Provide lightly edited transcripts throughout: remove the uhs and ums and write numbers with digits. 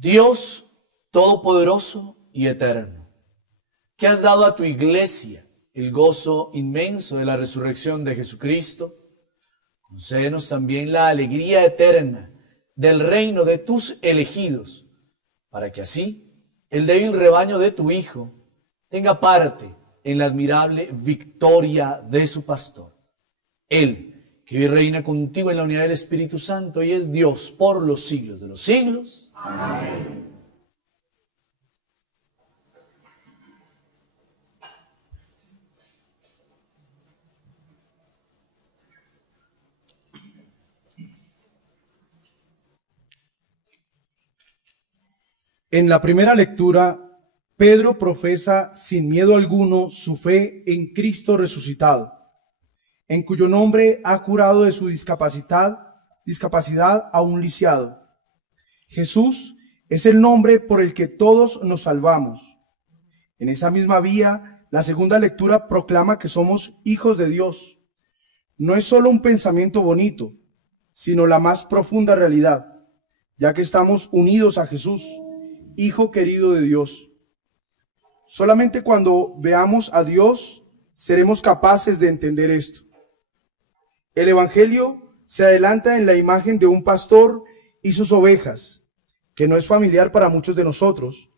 Dios Todopoderoso y Eterno, que has dado a tu iglesia el gozo inmenso de la resurrección de Jesucristo, concédenos también la alegría eterna del reino de tus elegidos, para que así el débil rebaño de tu Hijo tenga parte en la admirable victoria de su pastor. Él, que vive y reina contigo en la unidad del Espíritu Santo y es Dios por los siglos de los siglos. Amén. En la primera lectura, Pedro profesa sin miedo alguno su fe en Cristo resucitado, en cuyo nombre ha curado de su discapacidad a un lisiado. Jesús es el nombre por el que todos nos salvamos. En esa misma vía, la segunda lectura proclama que somos hijos de Dios. No es solo un pensamiento bonito, sino la más profunda realidad, ya que estamos unidos a Jesús, Hijo querido de Dios. Solamente cuando veamos a Dios seremos capaces de entender esto. El Evangelio se adelanta en la imagen de un pastor y sus ovejas, que no es familiar para muchos de nosotros,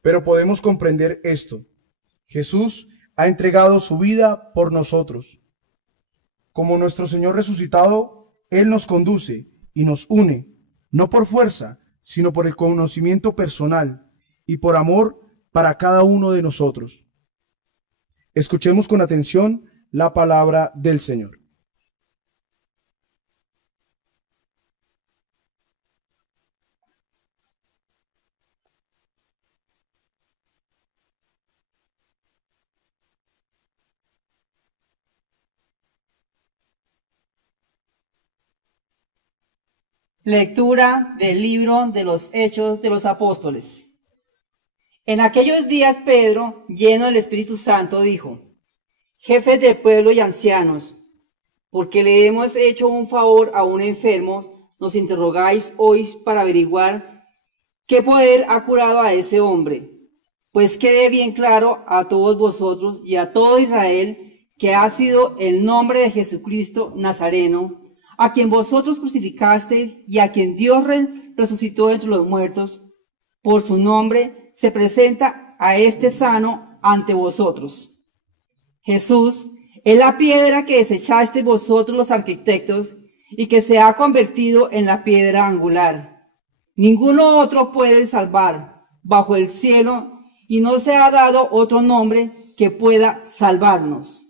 pero podemos comprender esto. Jesús ha entregado su vida por nosotros. Como nuestro Señor resucitado, Él nos conduce y nos une, no por fuerza, sino por el conocimiento personal y por amor para cada uno de nosotros. Escuchemos con atención la palabra del Señor. Lectura del libro de los Hechos de los Apóstoles. En aquellos días Pedro, lleno del Espíritu Santo, dijo: Jefes del pueblo y ancianos, porque le hemos hecho un favor a un enfermo, nos interrogáis hoy para averiguar qué poder ha curado a ese hombre. Pues quede bien claro a todos vosotros y a todo Israel que ha sido el nombre de Jesucristo Nazareno, a quien vosotros crucificasteis y a quien Dios resucitó entre los muertos. Por su nombre se presenta a este sano ante vosotros. Jesús es la piedra que desechasteis vosotros los arquitectos y que se ha convertido en la piedra angular. Ninguno otro puede salvar bajo el cielo y no se ha dado otro nombre que pueda salvarnos.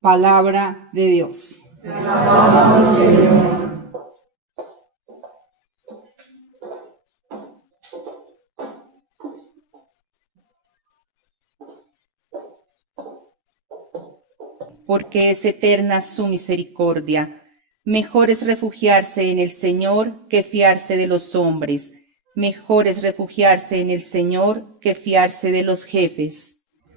Palabra de Dios. Te alabamos, Señor. Porque es eterna su misericordia. Mejor es refugiarse en el Señor que fiarse de los hombres. Mejor es refugiarse en el Señor que fiarse de los jefes.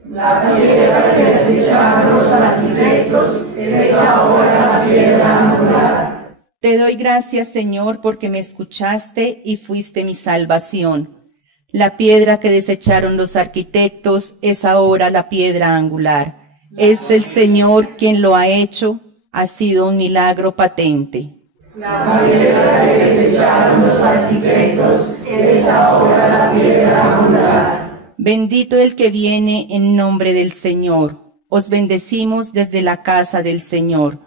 La piedra que desecharon los arquitectos es ahora la piedra angular. Te doy gracias, Señor, porque me escuchaste y fuiste mi salvación. La piedra que desecharon los arquitectos es ahora la piedra angular. Es el Señor quien lo ha hecho, ha sido un milagro patente. La piedra que desecharon los arquitectos es ahora la piedra angular. Bendito el que viene en nombre del Señor. Os bendecimos desde la casa del Señor.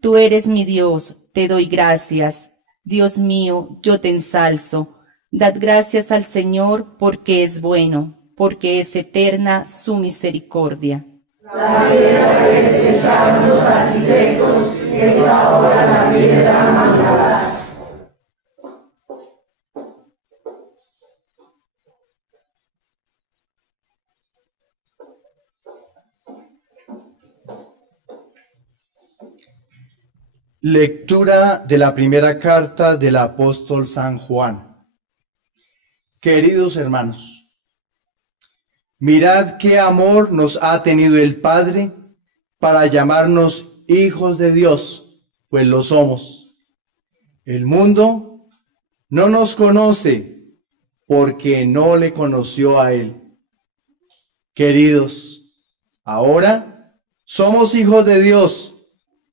Tú eres mi Dios, te doy gracias. Dios mío, yo te ensalzo. Dad gracias al Señor porque es bueno, porque es eterna su misericordia. La piedra que desecharon los arquitectos es ahora la piedra angular. Lectura de la primera carta del apóstol San Juan. Queridos hermanos, mirad qué amor nos ha tenido el Padre para llamarnos hijos de Dios, pues lo somos. El mundo no nos conoce porque no le conoció a él. Queridos, ahora somos hijos de Dios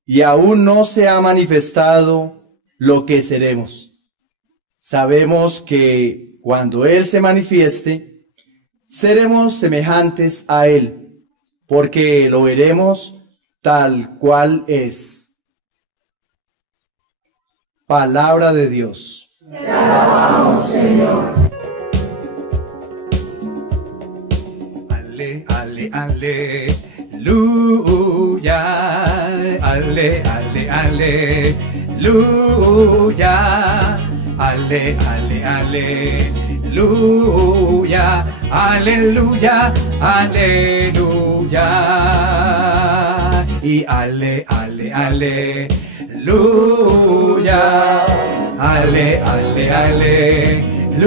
y aún no se ha manifestado lo que seremos. Sabemos que cuando Él se manifieste, seremos semejantes a Él, porque lo veremos tal cual es. Palabra de Dios. Te alabamos, Señor. Ale, ale, aleluya. Ale, ale, aleluya. Ale, ale, aleluya. Aleluya, aleluya. Y ale, ale, aleluya. Ale, ale, aleluya.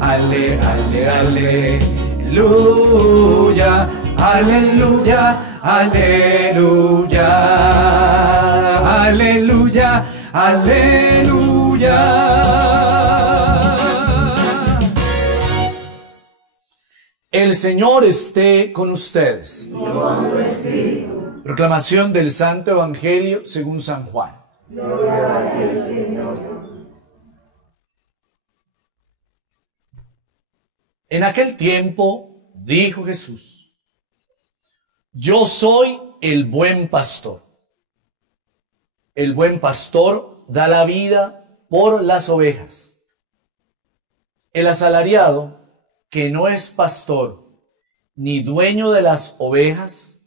Ale, ale, aleluya. Aleluya, aleluya. Aleluya, aleluya. El Señor esté con ustedes. Y con tu espíritu. Proclamación del Santo Evangelio según San Juan. Gloria a ti, Señor. En aquel tiempo dijo Jesús: Yo soy el buen pastor. El buen pastor da la vida por las ovejas. El asalariado, que no es pastor ni dueño de las ovejas,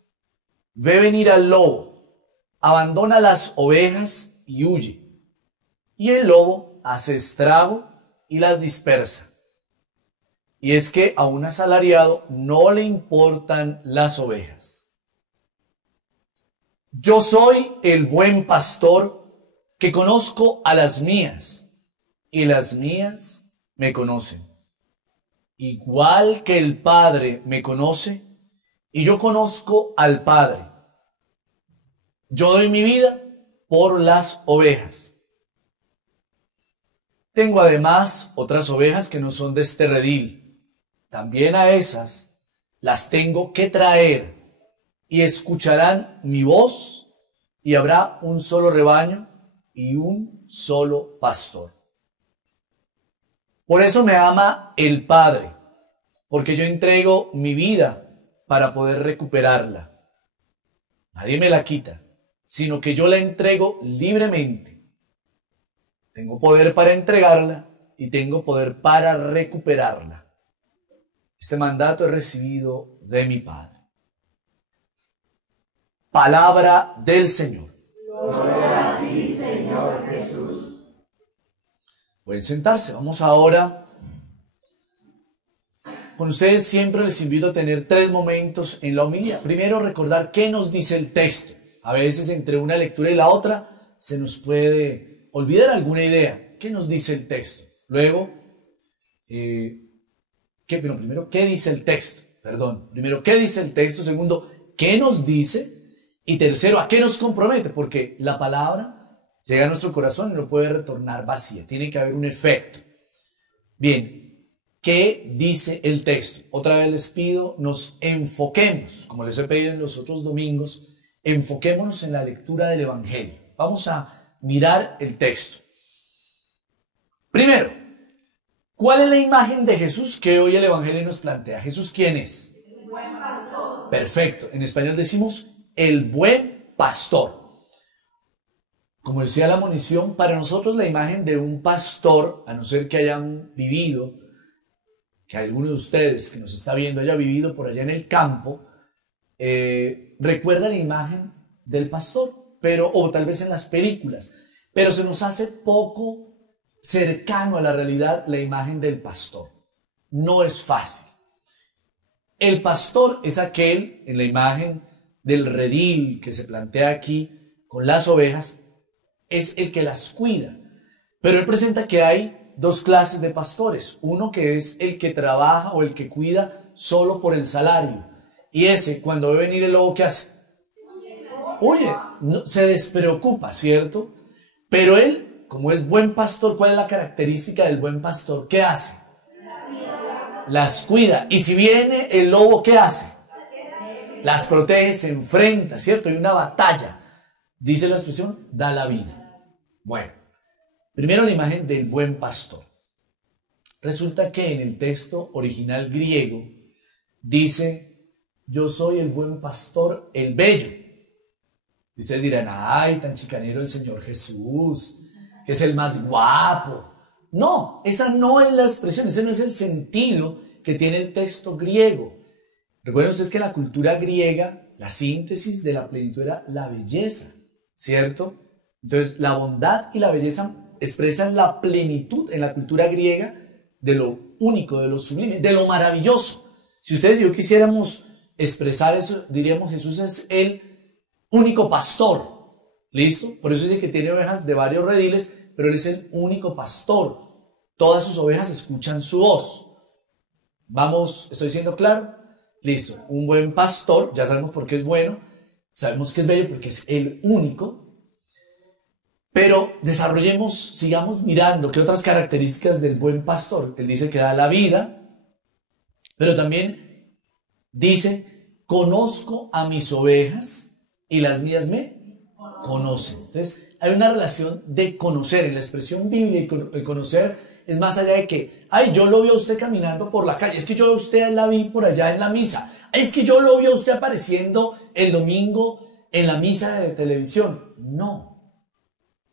ve venir al lobo, abandona las ovejas y huye. Y el lobo hace estrago y las dispersa. Y es que a un asalariado no le importan las ovejas. Yo soy el buen pastor que conozco a las mías, y las mías me conocen. Igual que el Padre me conoce, y yo conozco al Padre. Yo doy mi vida por las ovejas. Tengo además otras ovejas que no son de este redil. También a esas las tengo que traer, y escucharán mi voz, y habrá un solo rebaño y un solo pastor. Por eso me ama el Padre, porque yo entrego mi vida para poder recuperarla. Nadie me la quita, sino que yo la entrego libremente. Tengo poder para entregarla y tengo poder para recuperarla. Este mandato he recibido de mi Padre. Palabra del Señor. Gloria a ti, Señor Jesús. Pueden sentarse. Vamos ahora. Con ustedes siempre les invito a tener 3 momentos en la homilía. Primero, recordar qué nos dice el texto. A veces entre una lectura y la otra se nos puede olvidar alguna idea. ¿Qué nos dice el texto? Luego, primero, ¿qué dice el texto? Primero, ¿qué dice el texto? Segundo, ¿qué nos dice? Y tercero, ¿a qué nos compromete? Porque la palabra llega a nuestro corazón y no puede retornar vacía. Tiene que haber un efecto. Bien, ¿qué dice el texto? Otra vez les pido, nos enfoquemos, como les he pedido en los otros domingos, enfoquémonos en la lectura del Evangelio. Vamos a mirar el texto. Primero, ¿cuál es la imagen de Jesús que hoy el Evangelio nos plantea? ¿Jesús quién es? El buen pastor. Perfecto. En español decimos el buen pastor. Como decía la monición, para nosotros la imagen de un pastor, a no ser que hayan vivido, que alguno de ustedes que nos está viendo haya vivido por allá en el campo, recuerda la imagen del pastor, o tal vez en las películas, pero se nos hace poco cercano a la realidad la imagen del pastor. No es fácil. El pastor es aquel, en la imagen del redil que se plantea aquí con las ovejas, es el que las cuida. Pero él presenta que hay 2 clases de pastores. Uno que es el que trabaja o el que cuida solo por el salario. Y ese, cuando ve venir el lobo, ¿qué hace? Huye, no, se despreocupa, ¿cierto? Pero él como es buen pastor, ¿cuál es la característica del buen pastor? ¿Qué hace? Las cuida. Y si viene el lobo, ¿qué hace? Las protege, se enfrenta, ¿cierto? Hay una batalla. Dice la expresión, da la vida. Bueno, primero la imagen del buen pastor. Resulta que en el texto original griego dice, yo soy el buen pastor, el bello. Y ustedes dirán, ay, tan chicanero el Señor Jesús, que es el más guapo. No, esa no es la expresión, ese no es el sentido que tiene el texto griego. Recuerden ustedes que en la cultura griega, la síntesis de la plenitud era la belleza, ¿cierto? Entonces, la bondad y la belleza expresan la plenitud en la cultura griega de lo único, de lo sublime, de lo maravilloso. Si ustedes y yo quisiéramos expresar eso, diríamos Jesús es el único pastor. ¿Listo? Por eso dice que tiene ovejas de varios rediles, pero Él es el único pastor. Todas sus ovejas escuchan su voz. Vamos, ¿estoy siendo claro? Listo. Un buen pastor, ya sabemos por qué es bueno, sabemos que es bello porque es el único. Pero desarrollemos, sigamos mirando qué otras características del buen pastor. Él dice que da la vida, pero también dice, conozco a mis ovejas y las mías me conocen. Entonces, hay una relación de conocer. En la expresión bíblica, el conocer es más allá de que, ay, yo lo vi a usted caminando por la calle, es que yo a usted la vi por allá en la misa, ay, es que yo lo vi a usted apareciendo el domingo en la misa de televisión. No.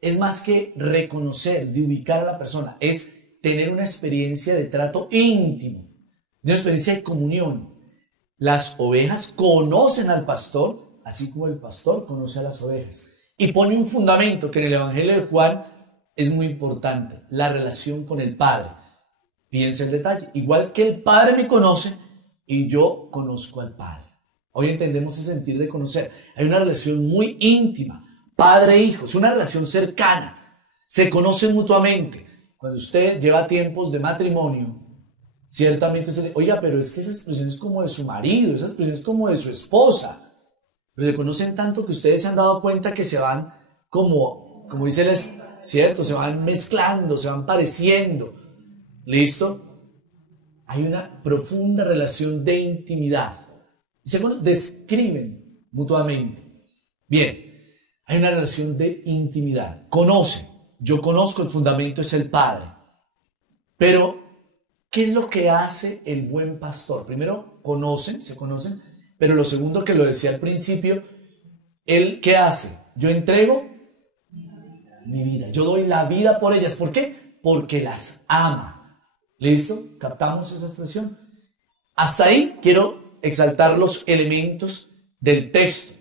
Es más que reconocer, de ubicar a la persona, es tener una experiencia de trato íntimo, una experiencia de comunión. Las ovejas conocen al pastor, así como el pastor conoce a las ovejas. Y pone un fundamento que en el Evangelio de Juan es muy importante, la relación con el Padre. Fíjense el detalle, igual que el Padre me conoce y yo conozco al Padre. Hoy entendemos ese sentir de conocer. Hay una relación muy íntima. Padre e hijo, es una relación cercana, se conocen mutuamente. Cuando usted lleva tiempos de matrimonio, ciertamente se le, oiga, pero es que esa expresión es como de su marido, esa expresión es como de su esposa. Pero se conocen tanto que ustedes se han dado cuenta que se van como dice el, cierto, se van mezclando, se van pareciendo. ¿Listo? Hay una profunda relación de intimidad. Y se describen mutuamente. Bien. Hay una relación de intimidad. Conoce. Yo conozco, el fundamento es el Padre. Pero, ¿qué es lo que hace el buen pastor? Primero, conocen, se conocen. Pero lo segundo, que lo decía al principio, ¿él qué hace? Yo entrego mi vida. Yo doy la vida por ellas. ¿Por qué? Porque las ama. ¿Listo? ¿Captamos esa expresión? Hasta ahí quiero exaltar los elementos del texto.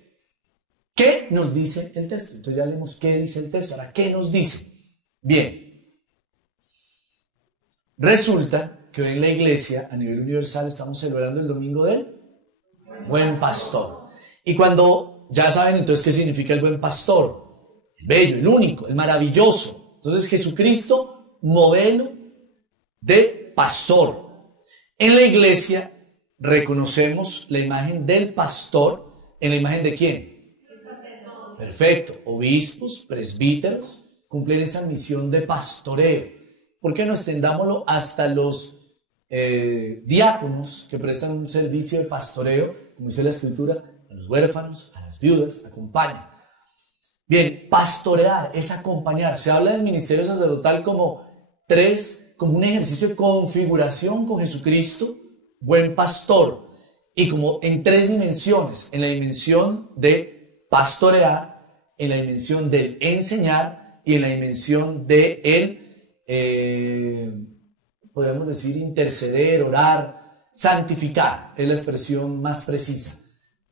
¿Qué nos dice el texto? Entonces ya leemos qué dice el texto. Ahora, ¿qué nos dice? Bien. Resulta que hoy en la iglesia, a nivel universal, estamos celebrando el domingo del buen pastor. Y cuando, ya saben entonces qué significa el buen pastor. El bello, el único, el maravilloso. Entonces Jesucristo, modelo de pastor. En la iglesia reconocemos la imagen del pastor. ¿En la imagen de quién? Perfecto. Obispos, presbíteros, cumplen esa misión de pastoreo. ¿Por qué no extendámoslo hasta los diáconos que prestan un servicio de pastoreo, como dice la Escritura, a los huérfanos, a las viudas, acompañan? Bien, pastorear es acompañar. Se habla del ministerio sacerdotal como un ejercicio de configuración con Jesucristo, buen pastor, y como en tres dimensiones: en la dimensión de pastorear, en la dimensión del enseñar y en la dimensión de podemos decir, interceder, orar, santificar, es la expresión más precisa.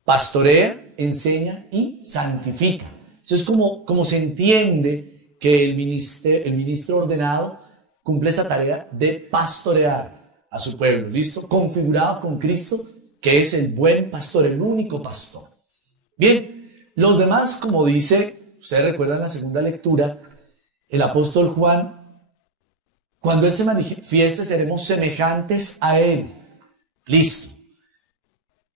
Pastorea, enseña y santifica. Eso es como se entiende que el ministro ordenado cumple esa tarea de pastorear a su pueblo, ¿listo? Configurado con Cristo, que es el buen pastor, el único pastor. Bien. Los demás, como dice, ustedes recuerdan la segunda lectura, el apóstol Juan, cuando Él se manifieste seremos semejantes a Él. Listo.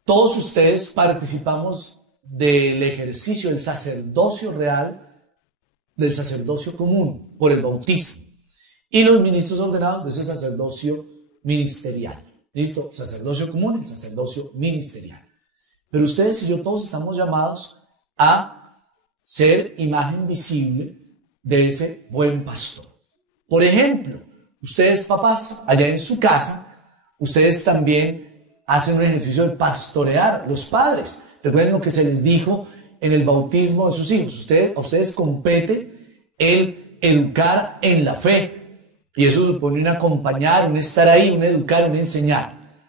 Todos ustedes participamos del ejercicio del sacerdocio real del sacerdocio común por el bautismo y los ministros ordenados de ese sacerdocio ministerial. ¿Listo? Sacerdocio común y sacerdocio ministerial. Pero ustedes y yo todos estamos llamados a ser imagen visible de ese buen pastor. Por ejemplo, ustedes papás, allá en su casa, ustedes también hacen un ejercicio de pastorear los padres. Recuerden lo que se les dijo en el bautismo de sus hijos. A ustedes compete el educar en la fe. Y eso supone un acompañar, un estar ahí, un educar, un enseñar.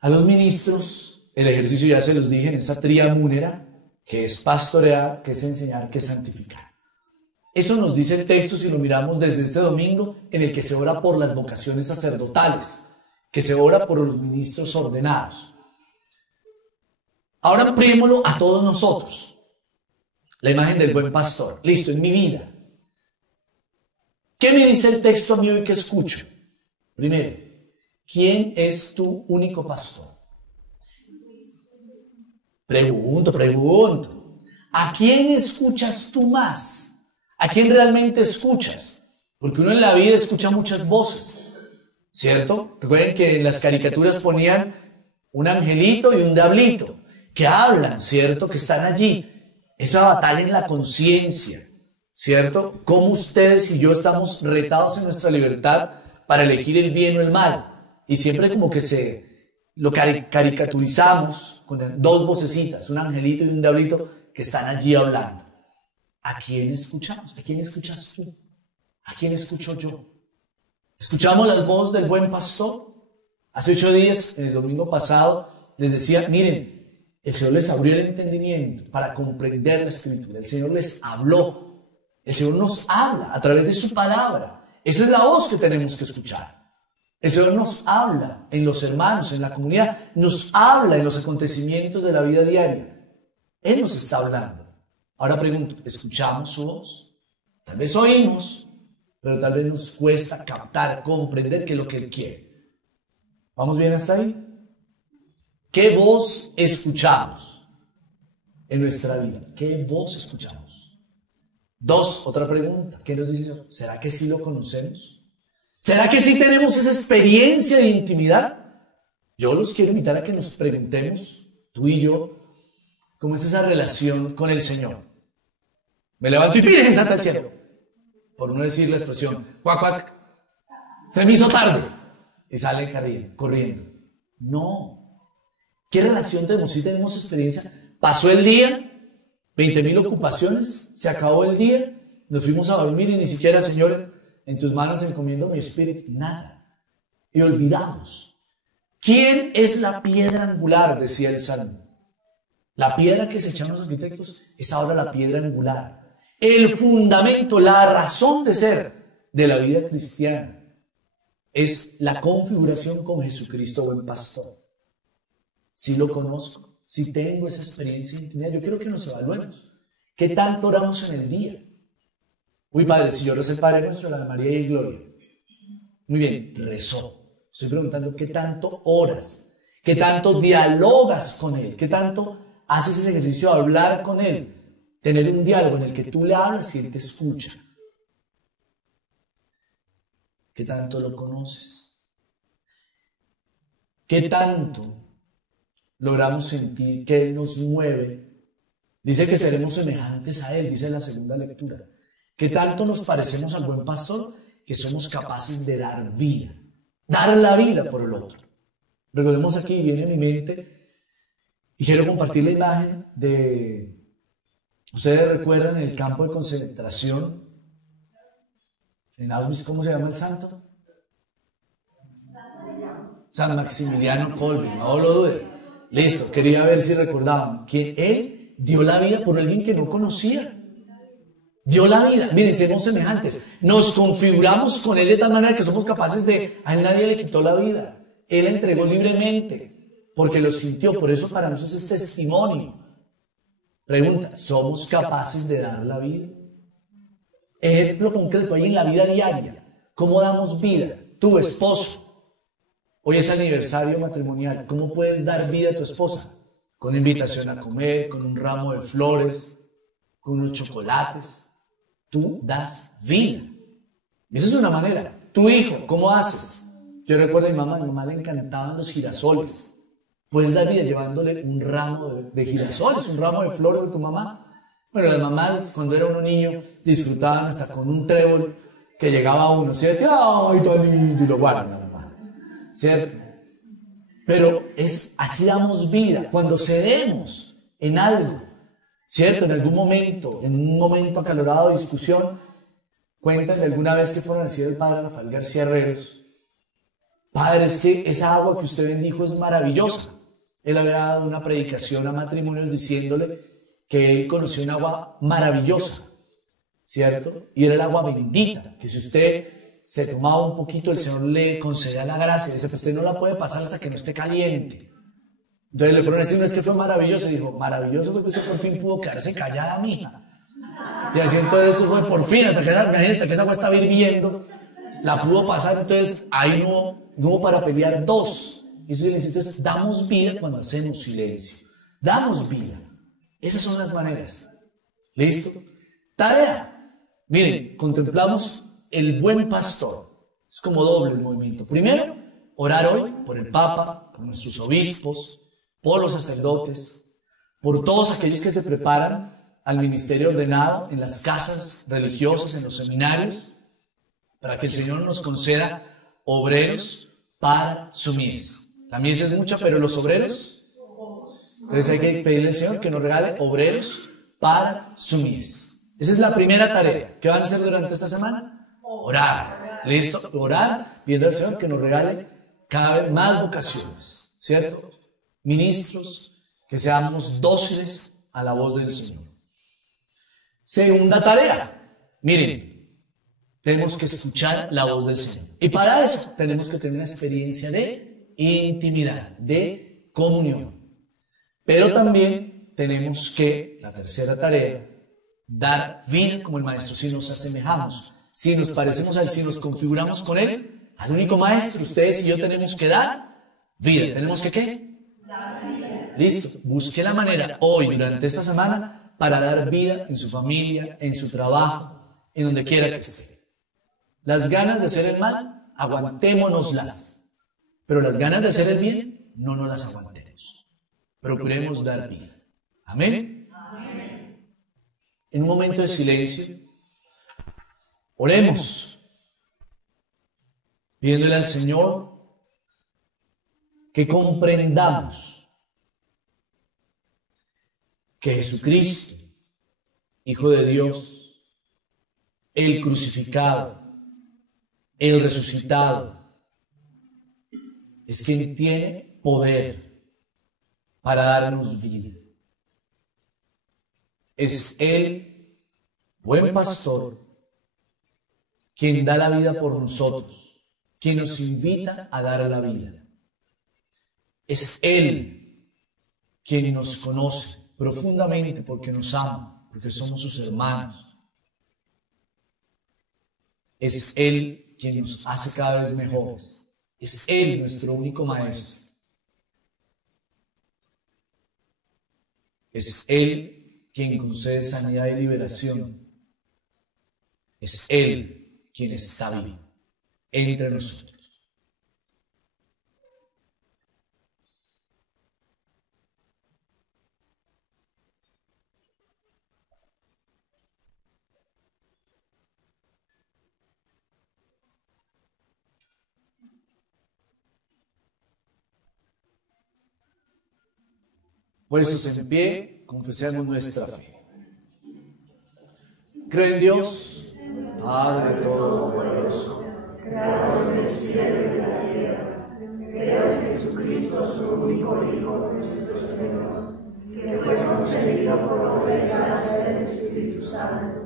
A los ministros, el ejercicio ya se los dije en esa triamúnera, que es pastorear, que es enseñar, que es santificar. Eso nos dice el texto si lo miramos desde este domingo, en el que se ora por las vocaciones sacerdotales, que se ora por los ministros ordenados. Ahora ampliémoslo a todos nosotros. La imagen del buen pastor. Listo, en mi vida. ¿Qué me dice el texto a mí hoy que escucho? Primero, ¿quién es tu único pastor? Pregunto. ¿A quién escuchas tú más? ¿A quién realmente escuchas? Porque uno en la vida escucha muchas voces, ¿cierto? Recuerden que en las caricaturas ponían un angelito y un diablito, que hablan, ¿cierto? Que están allí. Esa batalla en la conciencia, ¿cierto? Cómo ustedes y yo estamos retados en nuestra libertad para elegir el bien o el mal. Y siempre como que lo caricaturizamos con dos vocecitas, un angelito y un diablito que están allí hablando. ¿A quién escuchamos? ¿A quién escuchas tú? ¿A quién escucho yo? ¿Escuchamos las voces del buen pastor? Hace 8 días, el domingo pasado, les decía, miren, el Señor les abrió el entendimiento para comprender la Escritura. El Señor les habló. El Señor nos habla a través de su palabra. Esa es la voz que tenemos que escuchar. El Señor nos habla en los hermanos, en la comunidad. Nos habla en los acontecimientos de la vida diaria. Él nos está hablando. Ahora pregunto, ¿escuchamos su voz? Tal vez oímos, pero tal vez nos cuesta captar, comprender qué es lo que Él quiere. ¿Vamos bien hasta ahí? ¿Qué voz escuchamos en nuestra vida? ¿Qué voz escuchamos? 2, otra pregunta. ¿Qué nos dice? ¿Será que sí lo conocemos? ¿Será que sí tenemos esa experiencia de intimidad? Yo los quiero invitar a que nos preguntemos, tú y yo, ¿cómo es esa relación con el Señor? Me levanto y Virgen Santa del Cielo. Por no decir la expresión, cuac, cuac, se me hizo tarde. Y sale corriendo. No. ¿Qué relación tenemos? Si tenemos experiencia. Pasó el día, 20,000 ocupaciones, se acabó el día, nos fuimos a dormir y ni siquiera, Señor, en tus manos encomiendo mi espíritu. Nada. Y olvidamos. ¿Quién es la piedra angular? Decía el Salmo. La piedra que se echaron los arquitectos es ahora la piedra angular. El fundamento, la razón de ser de la vida cristiana es la configuración con Jesucristo, buen pastor. Si lo conozco, si tengo esa experiencia de intimidad, yo quiero que nos evaluemos. ¿Qué tanto oramos en el día? Uy, Padre, si yo rezo el Padre Nuestro, la María y Gloria. Muy bien, rezó. Estoy preguntando, ¿qué tanto oras? ¿Qué tanto dialogas con Él? ¿Qué tanto haces ese ejercicio de hablar con Él? Tener un diálogo en el que tú le hablas y Él te escucha. ¿Qué tanto lo conoces? ¿Qué tanto logramos sentir que Él nos mueve? Dice que seremos semejantes a Él, dice la segunda lectura. ¿Qué tanto nos parecemos al buen pastor? Que somos capaces de dar vida, dar la vida por el otro. Recordemos aquí, viene a mi mente, y quiero compartir la imagen de... ¿Ustedes recuerdan el campo de concentración en Auschwitz? ¿Cómo se llama el santo? San Maximiliano Kolbe, no lo dude. Listo, quería ver si recordaban que él dio la vida por alguien que no conocía. Dio la vida. Miren, somos semejantes. Nos configuramos con él de tal manera que somos capaces de... A él nadie le quitó la vida. Él la entregó libremente porque lo sintió. Por eso para nosotros es testimonio. Pregunta, ¿somos capaces de dar la vida? Ejemplo concreto, ahí en la vida diaria. ¿Cómo damos vida? Tu esposo. Hoy es aniversario matrimonial. ¿Cómo puedes dar vida a tu esposa? Con invitación a comer, con un ramo de flores, con unos chocolates. tú das vida. Esa es una manera. Tu hijo, ¿cómo haces? Yo recuerdo a mi mamá le encantaban los girasoles. Puedes dar vida llevándole un ramo de girasoles, un ramo de flores de tu mamá. Bueno, las mamás, cuando era uno niño, disfrutaban hasta con un trébol que llegaba a uno, ¿cierto? ¡Ay, tan lindo! Y lo guardan a la mamá, ¿cierto? Pero así damos vida. Cuando cedemos en algo, ¿cierto? En algún momento, en un momento acalorado de discusión, cuentan de alguna vez que fueron así del padre Rafael García Herreros. Padre, es que esa agua que usted bendijo es maravillosa. Él había dado una predicación a matrimonios diciéndole que él conoció un agua maravillosa, ¿cierto? Y era el agua bendita, que si usted se tomaba un poquito, el Señor le concedía la gracia. Dice, pues usted no la puede pasar hasta que no esté caliente. Entonces le fueron a decir, no, es que fue maravilloso. Y dijo, maravilloso fue que usted por fin pudo quedarse callada, mija. Y así entonces eso fue por fin, hasta que esa agua estaba hirviendo, la pudo pasar. Entonces ahí no hubo para pelear dos. Y eso entonces damos vida cuando hacemos silencio. Damos vida. Esas son las maneras. ¿Listo? Tarea. Miren, contemplamos el buen pastor. Es como doble el movimiento. Primero, orar hoy por el Papa, por nuestros obispos, por los sacerdotes, por todos aquellos que se preparan al ministerio ordenado en las casas religiosas, en los seminarios, para que el Señor nos conceda obreros para su mies. La mies es mucha, pero los obreros, entonces hay que pedirle al Señor que nos regale obreros para su mies. Esa es la primera tarea. ¿Qué van a hacer durante esta semana? Orar. ¿Listo? Orar, pidiendo al Señor que nos regale cada vez más vocaciones, ¿cierto? Ministros, que seamos dóciles a la voz del Señor. Segunda tarea. Miren, tenemos que escuchar la voz del Señor. Y para eso tenemos que tener una experiencia de intimidad, de comunión. Pero también tenemos que, la tercera tarea, dar vida como el Maestro. Si nos asemejamos, si nos parecemos a Él, si nos configuramos con Él, al único Maestro, ustedes y yo tenemos que dar vida. ¿Tenemos que qué? Dar vida. Listo. Busque la manera hoy, durante esta semana, para dar vida en su familia, en su trabajo, en donde quiera que esté. Las ganas de hacer el mal, aguantémonoslas. Pero las ganas de hacer el bien, no nos las aguantemos. Procuremos dar vida. Amén. Amén. En un momento de silencio, oremos, pidiéndole al Señor que comprendamos que Jesucristo, Hijo de Dios, el crucificado, el resucitado, es quien tiene poder para darnos vida. Es el buen pastor quien da la vida por nosotros, quien nos invita a dar la vida. Es Él quien nos conoce profundamente porque nos ama, porque somos sus hermanos. Es Él quien nos hace cada vez mejores. Es Él nuestro único Maestro. Es Él quien concede sanidad y liberación. Es Él quien está vivo entre nosotros. Puestos en pie, confesemos nuestra fe. Creo en Dios, Padre Todopoderoso, Creador del cielo y de la tierra. Creo en Jesucristo, su único Hijo, nuestro Señor, que fue concebido por obra y gracia del Espíritu Santo,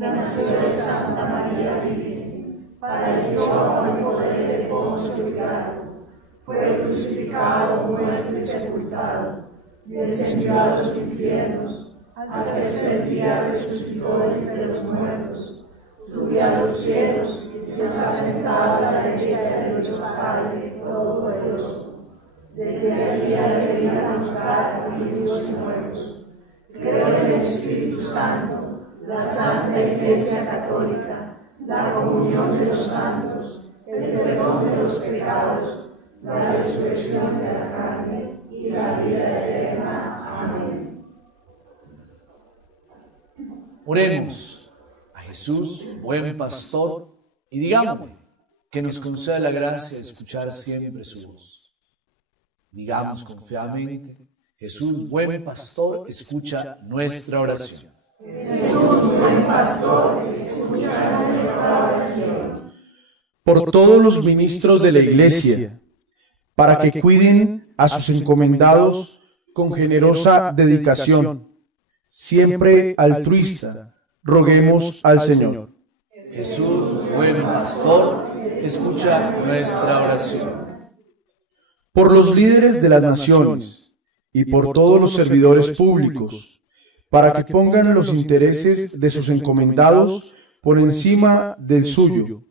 nació de Santa María Virgen, padeció bajo el poder de Poncio Pilato, fue crucificado, muerto y sepultado, descendió a los infiernos, al tercer día resucitó de entre los muertos, subió a los cielos y está sentado a la derecha de Dios Padre Todopoderoso. Desde allí ha de venir a juzgar a vivos y muertos. Creo en el Espíritu Santo, la Santa Iglesia Católica, la comunión de los santos, el perdón de los pecados, la resurrección de la carne y la vida eterna. Amén. Oremos a Jesús, buen pastor, y digámosle que nos conceda la gracia de escuchar siempre su voz. Digamos confiadamente: Jesús, buen pastor, escucha nuestra oración. Jesús, buen pastor, escucha nuestra oración. Por todos los ministros de la Iglesia, para que cuiden a sus encomendados con generosa dedicación, siempre altruista, roguemos al Señor. Jesús, buen pastor, escucha nuestra oración. Por los líderes de las naciones y por todos los servidores públicos, para que pongan los intereses de sus encomendados por encima del suyo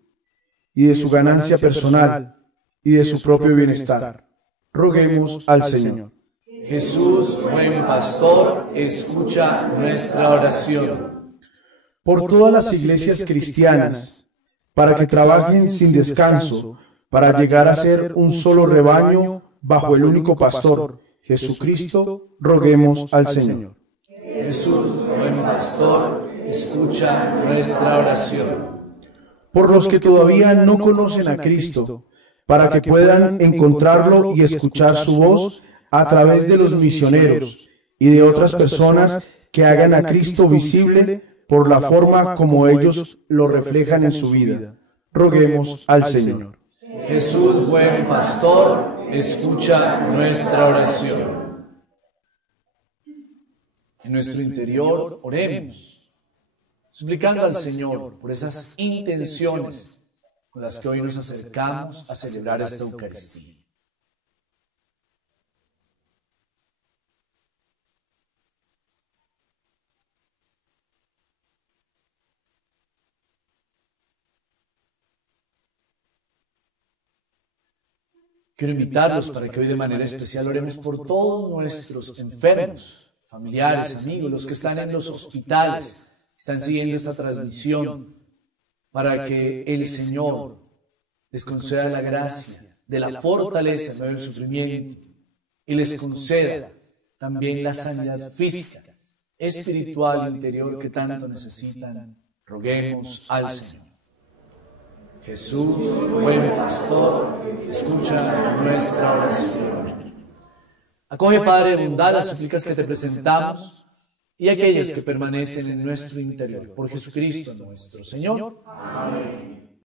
y de su ganancia personal y de su propio bienestar. Roguemos al Señor. Jesús, buen pastor, escucha nuestra oración. Por todas las iglesias cristianas, para que trabajen sin descanso, para llegar a ser un solo rebaño bajo el único pastor, Jesucristo, roguemos al Señor. Jesús, buen pastor, escucha nuestra oración. Por los que todavía no conocen a Cristo, para que puedan encontrarlo y escuchar su voz a través de los misioneros y de otras personas que hagan a Cristo visible por la forma como ellos lo reflejan en su vida. Roguemos al Señor. Jesús, buen pastor, escucha nuestra oración. En nuestro interior oremos, suplicando al Señor por esas intenciones con las que hoy nos acercamos a celebrar esta Eucaristía. Quiero invitarlos para que hoy de manera especial oremos por todos nuestros enfermos, familiares, amigos, los que están en los hospitales, están siguiendo esta transmisión, para que el Señor les conceda la gracia de la fortaleza en medio del sufrimiento y les conceda también la sanidad física, espiritual e interior que tanto necesitan. Roguemos al Señor. Jesús, buen pastor, escucha nuestra oración. Acoge, Padre de bondad, las súplicas que te presentamos y aquellas que permanecen en nuestro interior. Por Jesucristo nuestro Señor. Amén.